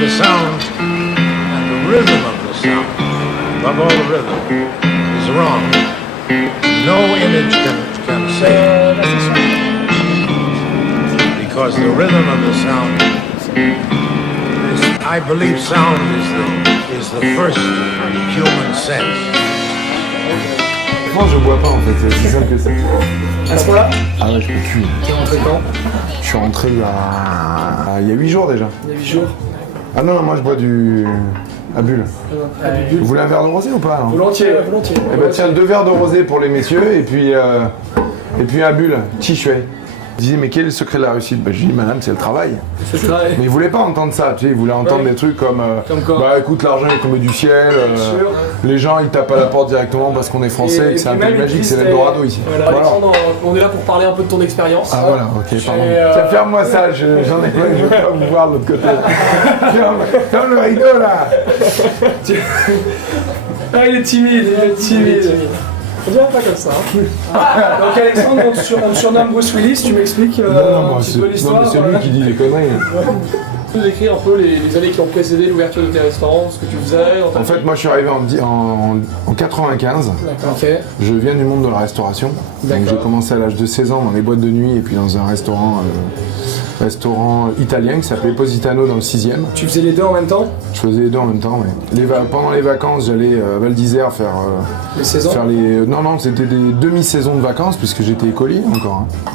the sound and the rhythm of the sound, above all the rhythm, is wrong, no image can save. Because the rhythm of the sound is, I believe sound is the first human sense. Moi je bois pas en fait, c'est simple que ça. À ce moment-là, Ah ouais, je peux plus. t'es rentré quand? Je suis rentré il y a 8 jours déjà. Il y a 8 jours. Ah non, moi je bois à bulle. Vous voulez un verre de rosé ou pas hein? Volontiers, volontiers. Eh ben tiens, 2 verres de rosé pour les messieurs et puis un bulle, Chi-Shui. Je disais, mais quel est le secret de la réussite? Je dis, madame, c'est le travail. C'est le travail. Mais il voulait pas entendre ça, tu sais, il voulait entendre des trucs comme quoi? bah écoute, l'argent est tombé du ciel, sûr. les gens ils tapent à la porte directement parce qu'on est français, et que c'est un pays magique, c'est l'Eldorado ici. Voilà. Alexandre, on est là pour parler un peu de ton expérience. Ah voilà, ok, pardon. Et, Ferme-moi ça, j'en ai plein, je veux pas vous voir de l'autre côté. Ferme le rideau là. Ah, il est timide, On dirait pas comme ça. Donc Alexandre, on te surnomme Bruce Willis, tu m'expliques un petit peu l'histoire. C'est lui qui dit les conneries. Tu peux nous décrire un peu les années qui ont précédé l'ouverture de tes restaurants, ce que tu faisais En fait, moi je suis arrivé en 95. D'accord. Ok. Je viens du monde de la restauration. Donc j'ai commencé à l'âge de 16 ans dans les boîtes de nuit et puis dans un restaurant italien qui s'appelait Positano dans le 6e. Tu faisais les deux en même temps? Je faisais les deux en même temps, oui. Pendant les vacances, j'allais à Val d'Isère faire Les saisons? Non, c'était des demi-saisons de vacances puisque j'étais écolier encore. Hein.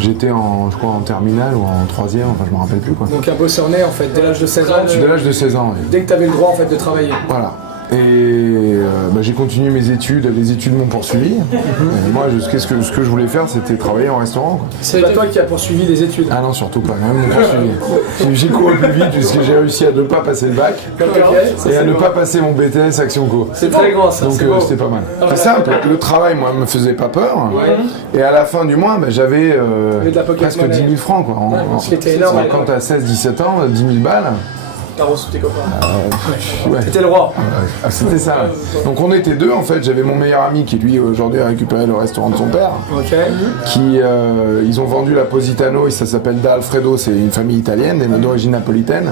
J'étais je crois en terminale ou en 3e, enfin je me rappelle plus quoi. Donc un bosseur né en fait, dès l'âge de 16 ans. Dès l'âge de 16 ans, oui. Dès que tu avais le droit en fait de travailler. Voilà. Et j'ai continué mes études, les études m'ont poursuivi. Et moi, ce que je voulais faire, c'était travailler en restaurant. Quoi. C'est pas toi qui as poursuivi les études? Ah non, surtout pas, même m'ont poursuivi. J'ai couru plus vite puisque j'ai réussi à ne pas passer le bac et à ne pas passer mon BTS Action Co. C'est très grand ça. Donc c'était pas mal. C'est simple, le travail, moi, me faisait pas peur. Ouais. Et à la fin du mois, j'avais presque 10 000 francs. Quoi. Ce qui était énorme. Quand t'as 16-17 ans, 10 000 balles. T'as reçu tes copains. Ouais. C'était le roi. C'était ça. Donc on était deux en fait. J'avais mon meilleur ami qui lui aujourd'hui a récupéré le restaurant de son père. Ok. Ils ont vendu la Positano et ça s'appelle Da Alfredo. C'est une famille italienne d'origine napolitaine.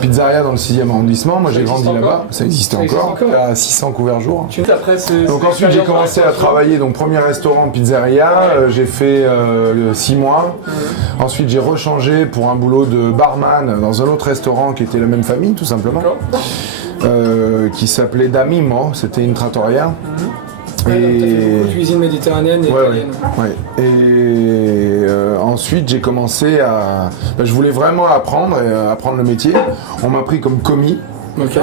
Pizzeria dans le 6e arrondissement. Moi j'ai grandi là-bas. Ça existait encore. À 600 couverts jour. Donc ensuite j'ai commencé à travailler. Donc premier restaurant pizzeria. J'ai fait 6 mois. Ensuite j'ai rechangé pour un boulot de barman dans un autre restaurant qui était la même famille tout simplement, qui s'appelait Da Mimmo, c'était une trattoria. Et cuisine méditerranéenne et italienne. Ouais. Et ensuite j'ai commencé à... je voulais vraiment apprendre le métier. On m'a pris comme commis. Ok.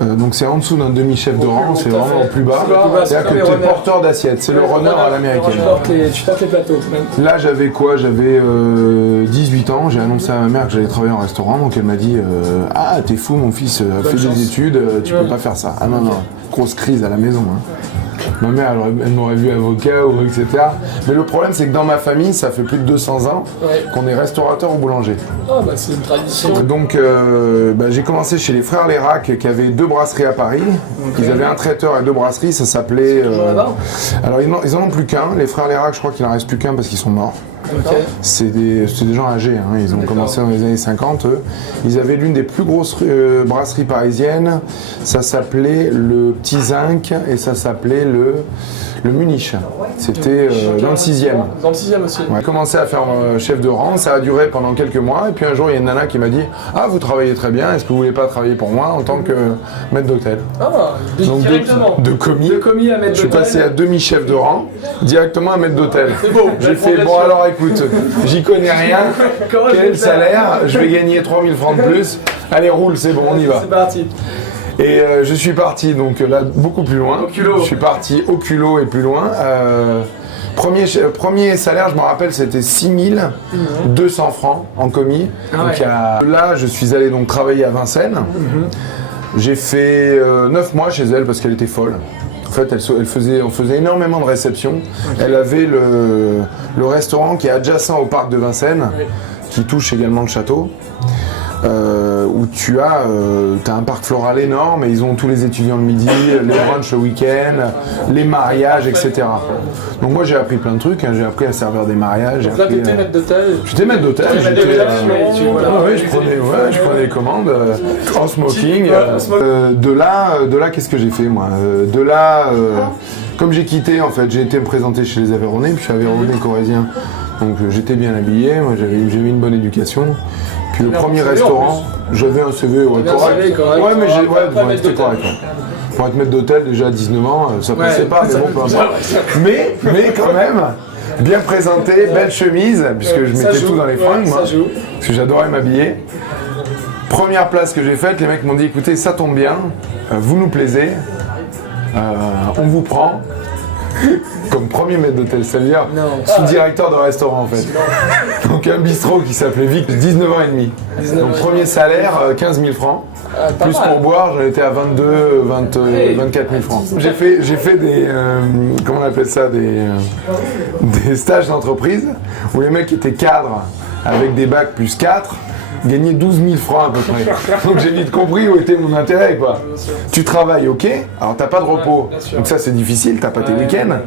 Donc c'est en dessous d'un demi-chef de rang, c'est vraiment au plus bas. C'est-à-dire que tu es porteur d'assiette, c'est le runner à l'américaine. Tu portes les plateaux. Là j'avais quoi? J'avais 18 ans, j'ai annoncé à ma mère que j'allais travailler en restaurant, donc elle m'a dit ah t'es fou mon fils, fais des études, tu peux pas faire ça. Ah non, grosse crise à la maison. Hein. Ma mère, elle m'aurait vu avocat ou etc. Mais le problème, c'est que dans ma famille, ça fait plus de 200 ans qu'on est restaurateur ou boulanger. Ah bah c'est une tradition. Donc j'ai commencé chez les frères Lérac qui avaient 2 brasseries à Paris. Ils avaient un traiteur et 2 brasseries, ça s'appelait... Alors ils en ont plus qu'un. Les frères Lérac, je crois qu'il en reste plus qu'un parce qu'ils sont morts. Okay. C'est des gens âgés, hein. Ils ont commencé dans les années 50, eux. Ils avaient l'une des plus grosses brasseries parisiennes, ça s'appelait le Petit Zinc et ça s'appelait le Munich. C'était dans le 6e. Dans le 6e aussi. On a commencé à faire chef de rang, ça a duré pendant quelques mois et puis un jour il y a une nana qui m'a dit « Ah, vous travaillez très bien, est-ce que vous voulez pas travailler pour moi en tant que maître d'hôtel ?» Donc directement. De commis à maître d'hôtel. Je suis passé à demi-chef de rang, directement à maître d'hôtel. C'est beau. J'ai fait, bon alors écoute, j'y connais rien, quel est le salaire? Je vais gagner 3000 francs de plus, allez roule, c'est bon, on y va. C'est parti. Et je suis parti donc là beaucoup plus loin. Au culot. Je suis parti au culot et plus loin. Premier salaire, je me rappelle, c'était 6200 francs en commis. Donc, là, je suis allé donc travailler à Vincennes. J'ai fait 9 mois chez elle parce qu'elle était folle. En fait, on faisait énormément de réceptions. Elle avait le restaurant qui est adjacent au parc de Vincennes, qui touche également le château. où tu as un parc floral énorme et ils ont tous les étudiants le midi, les brunchs le week-end, les mariages, etc. Donc moi j'ai appris plein de trucs, hein. J'ai appris à servir des mariages. Donc là, t'étais maître d'hôtel. J'étais maître d'hôtel, je prenais les commandes en smoking. De là, qu'est-ce que j'ai fait moi? De là, comme j'ai quitté, en fait, j'ai été me présenter chez les Aveyronnais, puis je suis Aveyronnais corrézien, donc j'étais bien habillé, moi j'avais une bonne éducation. Puis le premier restaurant, j'avais un CV correct. Ouais, mais c'était correct. Pour être maître d'hôtel déjà à 19 ans, ça passait pas, mais bon, peu importe. Mais quand même, bien présenté, belle chemise, puisque je mettais tout dans les fringues, moi, parce que j'adorais m'habiller. Première place que j'ai faite, les mecs m'ont dit écoutez, ça tombe bien, vous nous plaisez, on vous prend. Comme premier maître d'hôtel, c'est-à-dire sous-directeur de restaurant en fait. Donc un bistrot qui s'appelait Vic, 19 ans et demi. Donc premier salaire, 15 000 francs. Plus pour boire, j'en étais à 24 000 francs. J'ai fait des, comment on appelle ça, des stages d'entreprise où les mecs étaient cadres avec des bacs plus 4. Gagner 12 000 francs à peu près. Donc j'ai vite compris où était mon intérêt, quoi. Tu travailles, ok, alors t'as pas de repos. Donc ça c'est difficile, t'as pas tes week-ends.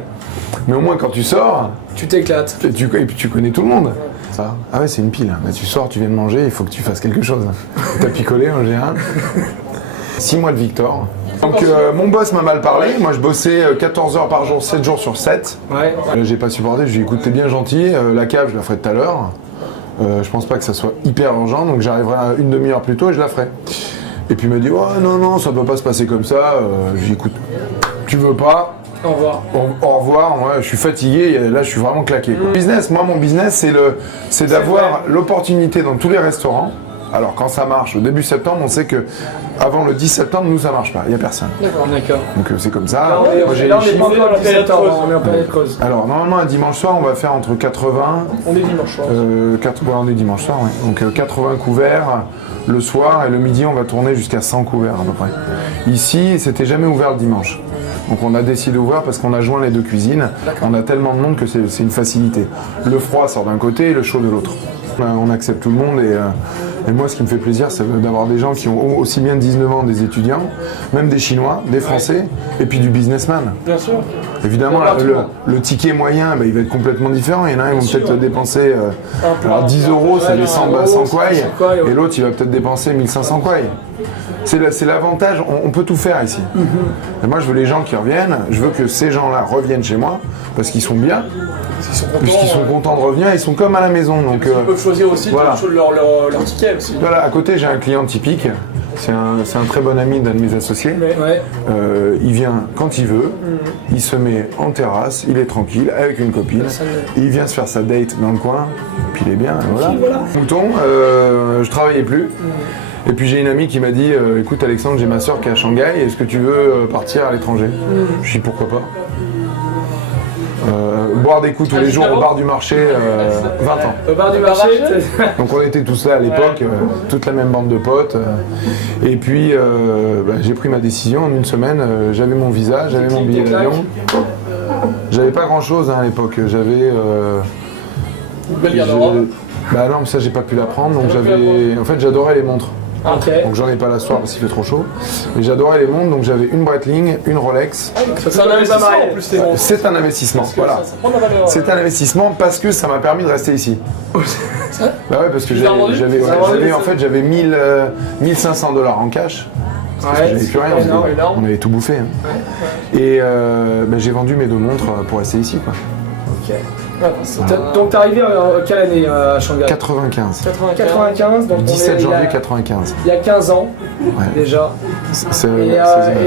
Mais au moins quand tu sors, tu t'éclates. Et puis tu connais tout le monde. Ça. Ah ouais, c'est une pile. Bah, tu sors, tu viens de manger, il faut que tu fasses quelque chose. T'as picolé en général. 6 mois de Victor. Donc mon boss m'a mal parlé, moi je bossais 14 heures par jour, 7 jours sur 7. Ouais. J'ai pas supporté, je lui ai dit écoute t'es bien gentil, la cave je la ferai tout à l'heure. Je pense pas que ça soit hyper urgent, donc j'arriverai une demi-heure plus tôt et je la ferai. Et puis il m'a dit oh non, ça peut pas se passer comme ça. J'ai dit écoute, tu veux pas, au revoir. Au revoir, ouais, je suis fatigué, là je suis vraiment claqué. Mon business c'est d'avoir l'opportunité dans tous les restaurants. Alors quand ça marche, au début septembre, on sait que avant le 10 septembre, nous ça marche pas, il n'y a personne. D'accord. Donc c'est comme ça. Moi, j'ai les chiffres. On est en période creuse. Alors normalement un dimanche soir, on va faire entre 80. On est dimanche soir. On est dimanche soir, ouais. Donc 80 couverts le soir et le midi, on va tourner jusqu'à 100 couverts à peu près. Ici, c'était jamais ouvert le dimanche. Donc on a décidé d'ouvrir parce qu'on a joint les deux cuisines. On a tellement de monde que c'est une facilité. Le froid sort d'un côté et le chaud de l'autre. On accepte tout le monde et moi ce qui me fait plaisir c'est d'avoir des gens qui ont aussi bien 19 ans, des étudiants, même des Chinois, des Français et puis du businessman. Bien sûr. Évidemment le ticket moyen il va être complètement différent. Il y en a qui vont peut-être dépenser 10 euros, ça les 100 kouaï et l'autre il va peut-être dépenser 1500 kouaï. C'est l'avantage, on peut tout faire ici. Et moi je veux les gens qui reviennent, je veux que ces gens-là reviennent chez moi parce qu'ils sont bien. Puisqu'ils sont contents de revenir, ils sont comme à la maison. Donc, ils peuvent choisir aussi leur ticket aussi. Voilà, à côté j'ai un client typique, c'est un très bon ami d'un de mes associés. Ouais. Il vient quand il veut, il se met en terrasse, il est tranquille avec une copine, il vient se faire sa date dans le coin, puis il est bien. Voilà. Mouton, je travaillais plus. Et puis j'ai une amie qui m'a dit écoute Alexandre, j'ai ma soeur qui est à Shanghai, est-ce que tu veux partir à l'étranger? Je dis pourquoi pas. Boire des coups tous les jours au bar du marché, 20 ans. Au bar du marché. Donc on était tous là à l'époque, toute la même bande de potes. Et puis j'ai pris ma décision en une semaine, j'avais mon visa, j'avais mon billet d'avion. J'avais pas grand chose à l'époque, j'avais... Bah non, mais ça j'ai pas pu l'apprendre, donc en fait j'adorais les montres. Okay. Donc j'en ai pas la soirée parce qu'il fait trop chaud. Mais j'adorais les montres, donc j'avais une Breitling, une Rolex. C'est un investissement en plus, c'est un investissement, voilà. C'est un investissement parce que ça m'a permis de rester ici. Bah ouais, parce que j'avais 1500 $ en cash. Parce que j'avais plus rien, on avait tout bouffé. Hein. Et j'ai vendu mes 2 montres pour rester ici, quoi. Ok. Donc t'es arrivé en quelle année à Shanghai? 95. 95, donc 17 janvier 95. Il y a 15 ans déjà.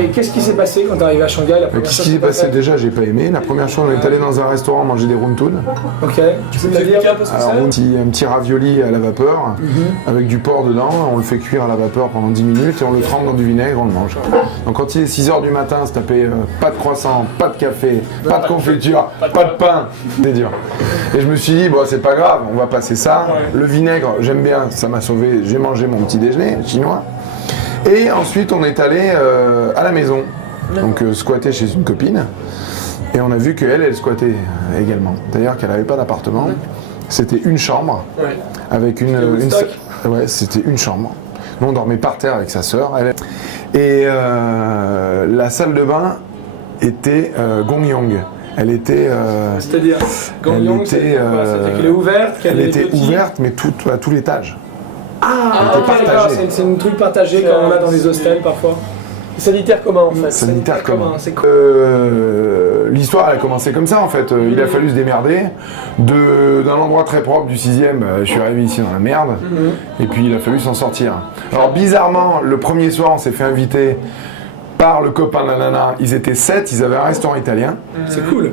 Et qu'est-ce qui s'est passé quand t'es arrivé à Shanghai? Qu'est-ce qui s'est passé? Déjà, j'ai pas aimé. La première chose, on est allé dans un restaurant manger des runtoun. Ok. Tu peux nous dire un peu ce que c'est? Alors, un petit ravioli à la vapeur avec du porc dedans. On le fait cuire à la vapeur pendant 10 minutes et on le trempe dans du vinaigre, on le mange. Donc quand il est 6h du matin, se taper pas de croissant, pas de café, pas de confiture, pas de pain, c'est dur. Et je me suis dit, bon, c'est pas grave, on va passer ça. Le vinaigre, j'aime bien, ça m'a sauvé. J'ai mangé mon petit déjeuner chinois. Et ensuite, on est allé à la maison, donc squatter chez une copine. Et on a vu qu'elle squattait également. D'ailleurs, qu'elle n'avait pas d'appartement. C'était une chambre avec une Ouais, c'était une chambre. Nous, on dormait par terre avec sa sœur. Et la salle de bain était Gongyeong. Elle était. C'est-à-dire, Gongyeong, c'était qu'elle est ouverte, elle était ouverte, mais à tout l'étage. D'accord, c'est une truc partagée comme on a dans les hostels parfois. Sanitaire commun en fait. Sanitaire commun. C'est cool. L'histoire elle a commencé comme ça en fait. Il a fallu se démerder. D'un endroit très propre du 6e, je suis arrivé ici dans la merde. Et puis il a fallu s'en sortir. Alors bizarrement, le premier soir on s'est fait inviter par le copain de la nana. Ils étaient 7, ils avaient un restaurant italien. C'est cool.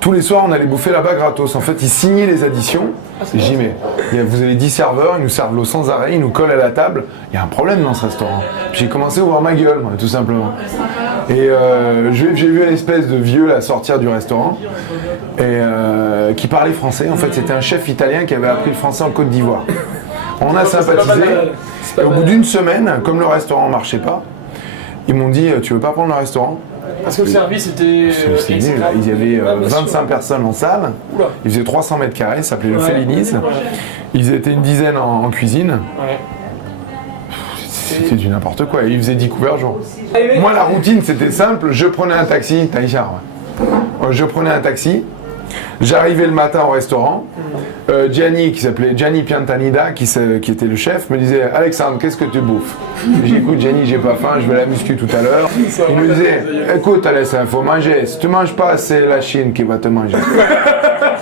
Tous les soirs on allait bouffer là-bas gratos. En fait ils signaient les additions. J'y dis mais vous avez 10 serveurs, ils nous servent l'eau sans arrêt, ils nous collent à la table. Il y a un problème dans ce restaurant. Puis j'ai commencé à ouvrir ma gueule, moi, tout simplement. Et j'ai vu une espèce de vieux là, sortir du restaurant et qui parlait français. En fait c'était un chef italien qui avait appris le français en Côte d'Ivoire. On a sympathisé. Et au bout d'une semaine, comme le restaurant ne marchait pas, ils m'ont dit tu veux pas prendre le restaurant? Parce que le service était. C'était nul. Il y avait 25 personnes en salle. Ils faisaient 300 mètres carrés, ça s'appelait le Fellini's. Ils étaient une dizaine en cuisine. C'était du n'importe quoi. Ils faisaient 10 couverts jour. Moi, la routine, c'était simple. Je prenais un taxi. Taïchar, je prenais un taxi. J'arrivais le matin au restaurant. Gianni, qui s'appelait Gianni Piantanida, qui était le chef, me disait « Alexandre, qu'est-ce que tu bouffes ?» J'écoute Gianni, j'ai pas faim, je vais à la muscu tout à l'heure. Il me disait « Écoute Alexandre, il faut manger. Si tu manges pas, c'est la Chine qui va te manger. »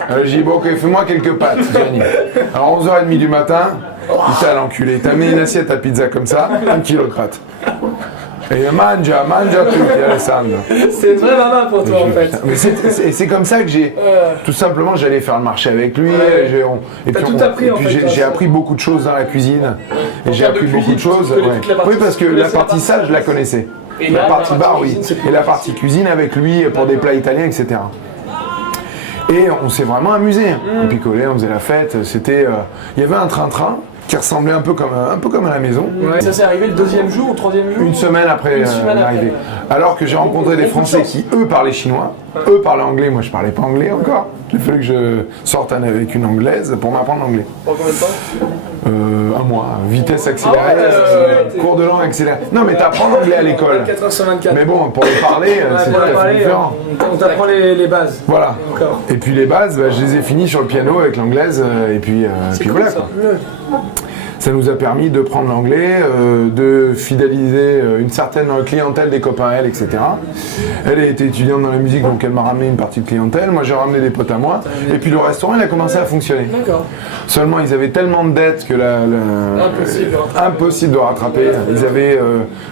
Alors j'ai dit « Bon, ok, fais-moi quelques pâtes, Gianni. » Alors 11h30 du matin, putain l'enculé, t'as mis une assiette à pizza comme ça, 1 kilo de pâtes. Et mangia tout, Alessandro. C'est une vraie maman pour toi en fait. Mais c'est comme ça que tout simplement, j'allais faire le marché avec lui. Et puis j'ai appris beaucoup de choses dans la cuisine. Et j'ai appris beaucoup de choses. Oui, parce que la partie salle, je la connaissais. La partie bar, oui. Et la partie cuisine avec lui pour des plats italiens, etc. Et on s'est vraiment amusé. On picolait, on faisait la fête. Il y avait un train-train qui ressemblait un peu comme à la maison. Ça s'est arrivé le 2e jour ou 3e jour? Une semaine après l'arrivée. Alors que j'ai rencontré des Français qui, eux, parlaient chinois. Eux parlaient anglais, moi je parlais pas anglais encore. Il a fallu que je sorte avec une anglaise pour m'apprendre l'anglais. Pour combien de temps? Un mois. Vitesse accélérée, cours de langue accéléré. Non mais t'apprends l'anglais à l'école. 24 heures sur 24. Mais bon, pour le parler, c'est tout à fait différent. On t'apprend les bases. Voilà. Et puis les bases, je les ai finies sur le piano avec l'anglaise. Et puis voilà quoi. Ça nous a permis de prendre l'anglais, de fidéliser une certaine clientèle des copains à elle, etc. Elle était étudiante dans la musique, donc elle m'a ramené une partie de clientèle. Moi, j'ai ramené des potes à moi. Et puis le restaurant, il a commencé à fonctionner. D'accord. Seulement, ils avaient tellement de dettes que impossible de rattraper. Ils avaient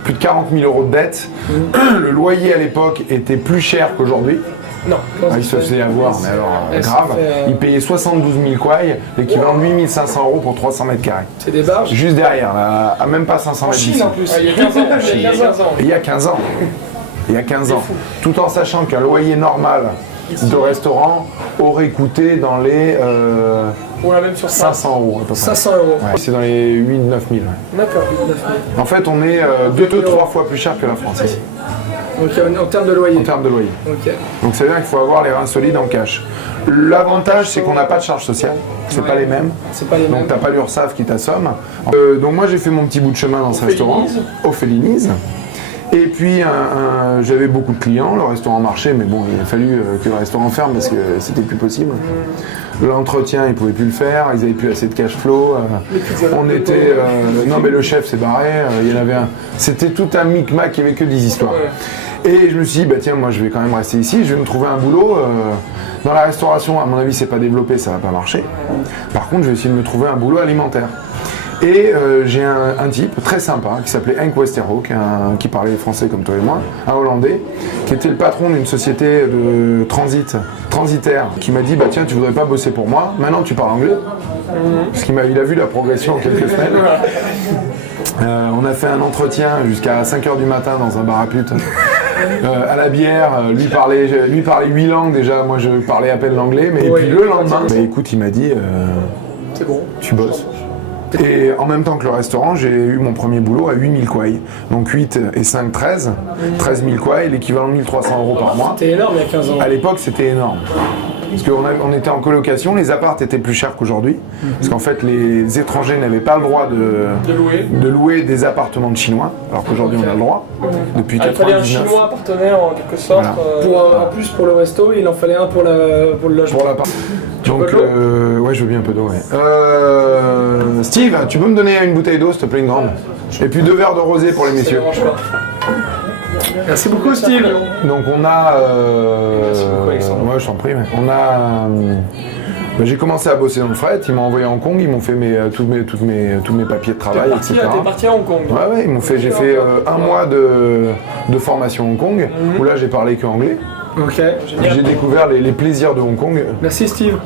plus de 40 000 euros de dettes. Le loyer à l'époque était plus cher qu'aujourd'hui. Non. Il se faisait avoir, mais alors grave. Il payait 72 000 kouaï, l'équivalent de 8 500 euros pour 300 mètres carrés. C'est des barges? Juste derrière, là, à même pas 500 mètres d'ici. En plus. Il y a 15 ans. Il y a 15 ans. Il y a 15 ans. Tout en sachant qu'un loyer normal de restaurant aurait coûté dans les même sur 500 euros à peu près. 500 euros. Ouais, c'est dans les 8 9 000. D'accord, 8 9 000. En fait, on est 2-3 fois plus cher que la France ici. Donc en termes de loyer. En termes de loyer. Okay. Donc c'est bien qu'il faut avoir les reins solides en cash. L'avantage, c'est qu'on n'a pas de charges sociales. C'est pas les mêmes. Donc t'as pas l'URSSAF qui t'assomme. Donc moi j'ai fait mon petit bout de chemin dans ce restaurant, au Fellini's. Et puis j'avais beaucoup de clients, le restaurant marchait, mais bon, il a fallu que le restaurant ferme parce que c'était plus possible. L'entretien, ils pouvaient plus le faire, ils avaient plus assez de cash flow. On était, non mais le chef s'est barré, il y en avait un. C'était tout un micmac, il n'y avait que des histoires. Et je me suis dit, bah tiens, moi je vais quand même rester ici, je vais me trouver un boulot. Dans la restauration, à mon avis, c'est pas développé, ça va pas marcher. Par contre, je vais essayer de me trouver un boulot alimentaire. Et j'ai un type très sympa qui s'appelait Henk Westerhoek, qui parlait français comme toi et moi, un Hollandais, qui était le patron d'une société de transitaire, qui m'a dit bah tiens tu voudrais pas bosser pour moi, maintenant tu parles anglais, parce qu'il a vu la progression en quelques semaines. On a fait un entretien jusqu'à 5h du matin dans un bar à pute. À la bière, lui parlait 8 langues déjà, moi je parlais à peine l'anglais, mais et puis le lendemain, bah écoute il m'a dit c'est bon, tu bosses. Et en même temps que le restaurant, j'ai eu mon premier boulot à 8 000 kouaï. Donc 8 et 5, 13. 13 000 kouaï, l'équivalent de 1 300 euros par mois. C'était énorme il y a 15 ans. À l'époque, c'était énorme. Parce qu'on était en colocation, les appartes étaient plus chers qu'aujourd'hui. Parce qu'en fait, les étrangers n'avaient pas le droit de louer des appartements de Chinois, alors qu'aujourd'hui on a le droit, depuis Il fallait un 99. Chinois partenaire en quelque sorte. Voilà. En plus pour le resto, il en fallait un pour le logement. Pour l'appart. Donc, peu d'eau ouais, je veux bien un peu d'eau, ouais. Steve, tu peux me donner une bouteille d'eau, s'il te plaît, une grande? Et puis 2 verres de rosé pour les Ça messieurs. dérange pas. Merci beaucoup Steve. Donc on a... Merci beaucoup, Alexandre. Ouais, je t'en prie. Ouais. On a... j'ai commencé à bosser dans le fret, ils m'ont envoyé à Hong Kong, ils m'ont fait tous mes papiers de travail, etc. T'es parti à Hong Kong. Ouais, j'ai fait un mois de formation à Hong Kong, où là j'ai parlé que anglais. Ok, génial. J'ai découvert les plaisirs de Hong Kong. Merci Steve.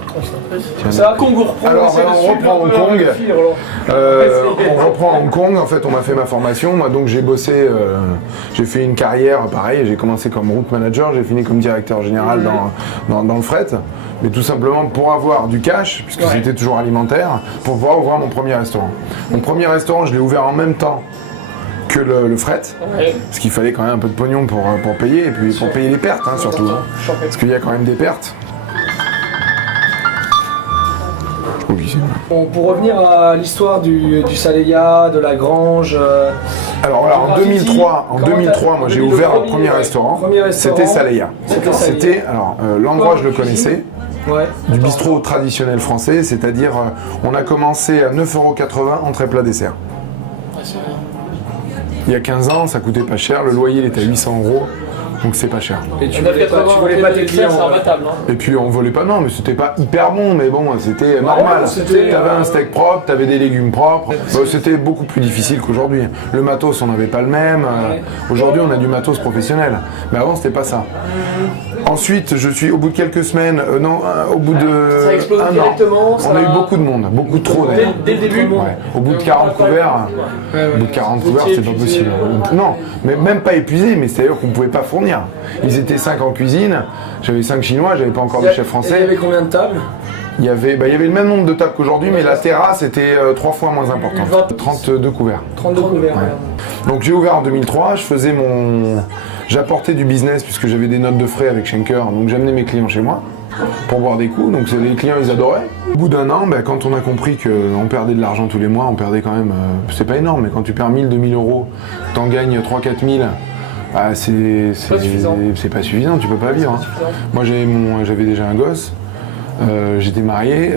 Ça, Congo reprend. Alors, on reprend Hong Kong. On reprend Hong Kong. En fait, on m'a fait ma formation. Moi, donc, j'ai bossé. J'ai fait une carrière, pareil. J'ai commencé comme route manager. J'ai fini comme directeur général dans le fret. Mais tout simplement pour avoir du cash, puisque c'était toujours alimentaire, pour pouvoir ouvrir mon premier restaurant. Mon premier restaurant, je l'ai ouvert en même temps que le fret, parce qu'il fallait quand même un peu de pognon pour payer, et puis pour payer les pertes, hein, surtout. Hein, parce qu'il y a quand même des pertes. Bon, pour revenir à l'histoire du Saléga, de la Grange. Alors voilà, en 2003, moi j'ai ouvert un premier restaurant. C'était Saléga. C'était, alors l'endroit je le connaissais. Ouais. Du bistrot traditionnel français, c'est-à-dire on a commencé à 9,80 € entrée plat dessert. Il y a 15 ans, ça coûtait pas cher, le loyer il était à 800 €, donc c'est pas cher. Et tu voulais pas tes clients. Et puis on volait pas, non, mais c'était pas hyper bon, mais bon, c'était normal. T'avais un steak propre, t'avais des légumes propres, c'était beaucoup plus difficile qu'aujourd'hui. Le matos, on n'avait pas le même. Aujourd'hui, on a du matos professionnel, mais avant, c'était pas ça. Ensuite, je suis au bout de quelques semaines, au bout de ça a explosé un an, directement, on a eu beaucoup de monde, beaucoup trop d'ailleurs. Dès le début. Ouais. Au bout de 40 couverts, c'était pas possible. Non, mais même pas épuisé, mais c'est-à-dire qu'on pouvait pas fournir. Ils étaient 5 en cuisine, j'avais 5 Chinois, j'avais pas encore de chef français. Il y avait combien de tables? Il y avait le même nombre de tables qu'aujourd'hui, mais la terrasse était 3 fois moins importante. 32 couverts. 32 couverts. Ouais. Donc j'ai ouvert en 2003, j'apportais du business puisque j'avais des notes de frais avec Schenker, donc j'amenais mes clients chez moi pour boire des coups, donc les clients ils adoraient. Au bout d'un an, quand on a compris qu'on perdait de l'argent tous les mois, on perdait quand même, c'est pas énorme, mais quand tu perds 1000, 2000 €, t'en gagnes 3-4 000, c'est pas suffisant, tu peux pas vivre. Hein. Moi j'avais déjà un gosse, j'étais marié,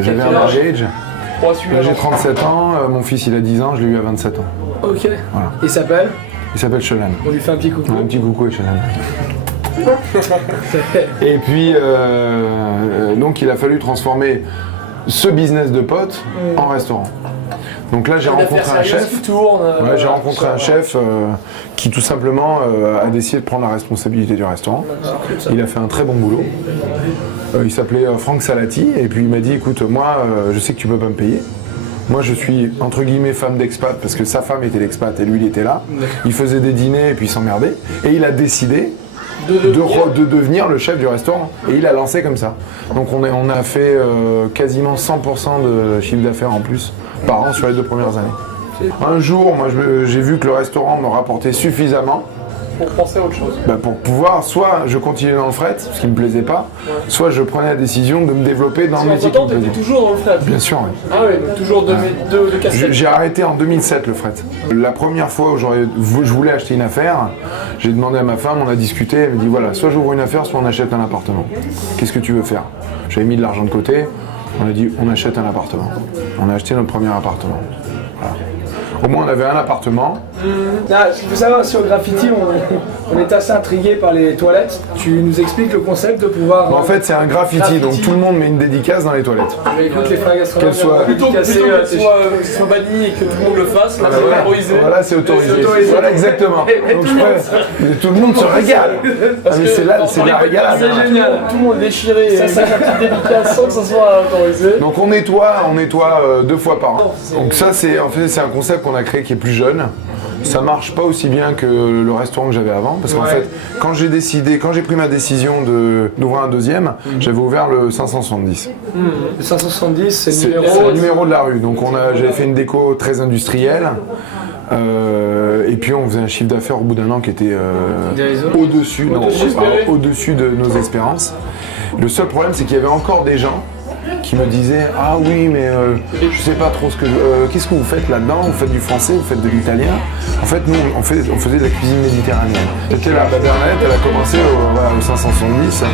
j'avais un mariage. Là j'ai 37 ans, mon fils il a 10 ans, je l'ai eu à 27 ans. Ok. Voilà. Il s'appelle? Il s'appelle Chelan. On lui fait un petit coucou. Un petit coucou à Chelan. Et puis, donc il a fallu transformer ce business de potes en restaurant. Donc là, j'ai rencontré un chef. J'ai rencontré un chef qui tout simplement a décidé de prendre la responsabilité du restaurant. Il a fait un très bon boulot. Il s'appelait Franck Salati et puis il m'a dit, écoute, moi, je sais que tu peux pas me payer. Moi, je suis, entre guillemets, femme d'expat, parce que sa femme était l'expat et lui, il était là. Il faisait des dîners et puis il s'emmerdait. Et il a décidé de devenir le chef du restaurant. Et il a lancé comme ça. Donc on a fait quasiment 100% de chiffre d'affaires en plus par an sur les 2 premières années. Un jour, moi, j'ai vu que le restaurant me rapportait suffisamment pour penser à autre chose. Pour pouvoir, soit je continuais dans le fret, ce qui me plaisait pas, soit je prenais la décision de me développer dans le métier qui me plaisait. Tu étais toujours dans le fret? Bien sûr, oui. Ah oui, donc toujours de casquettes. J'ai arrêté en 2007 le fret. La première fois où je voulais acheter une affaire, j'ai demandé à ma femme, on a discuté, elle me dit voilà, soit j'ouvre une affaire, soit on achète un appartement. Qu'est-ce que tu veux faire? J'avais mis de l'argent de côté, on a dit on achète un appartement. On a acheté notre premier appartement. Voilà. Au moins on avait un appartement. Il faut savoir, sur Graffiti, on est assez intrigué par les toilettes. Tu nous expliques le concept de pouvoir... En fait, c'est un graffiti, donc tout le monde met une dédicace dans les toilettes. Mais écoute, les frères gastronomes, plutôt que soit banni et que tout le monde le fasse, là, c'est autorisé. Voilà, c'est autorisé. Voilà, exactement. Donc tout le monde se régale. C'est la régalade. C'est génial. Tout le monde déchiré, ça fait une petite dédicace sans que ça soit autorisé. Donc on nettoie 2 fois par an. Donc ça, c'est un concept qu'on a créé qui est plus jeune. Ça marche pas aussi bien que le restaurant que j'avais avant, parce qu'en fait, quand j'ai pris ma décision d'ouvrir un deuxième, j'avais ouvert le 570. Le 570, c'est le numéro de la rue. Donc j'avais fait une déco très industrielle. Et puis on faisait un chiffre d'affaires au bout d'un an qui était au-dessus de nos espérances. Le seul problème, c'est qu'il y avait encore des gens qui me disaient « Ah oui, mais je sais pas trop ce que... qu'est-ce que vous faites là-dedans? Vous faites du français, vous faites de l'italien ?» En fait, nous, on faisait de la cuisine méditerranéenne. C'était là, la Bernadette, elle a commencé au 570.